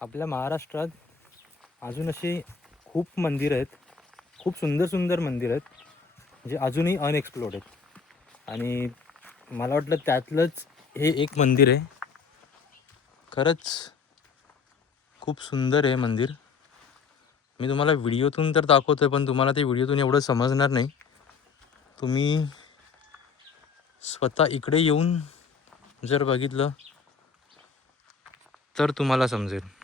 आपल्या महाराष्ट्रात अजून अशी खूप मंदिरं आहेत, खूप सुंदर सुंदर मंदिरं आहेत जे अजूनही अनएक्सप्लोर्ड आहेत. आणि मला वाटलं त्यातलंच हे एक मंदिर आहे. खरंच खूप सुंदर आहे मंदिर. मी तुम्हाला व्हिडिओतून तर दाखवतो आहे, पण तुम्हाला ते व्हिडिओतून एवढं समजणार नाही. तुम्ही स्वतः इकडे येऊन जर बघितलं तर तुम्हाला समजेल.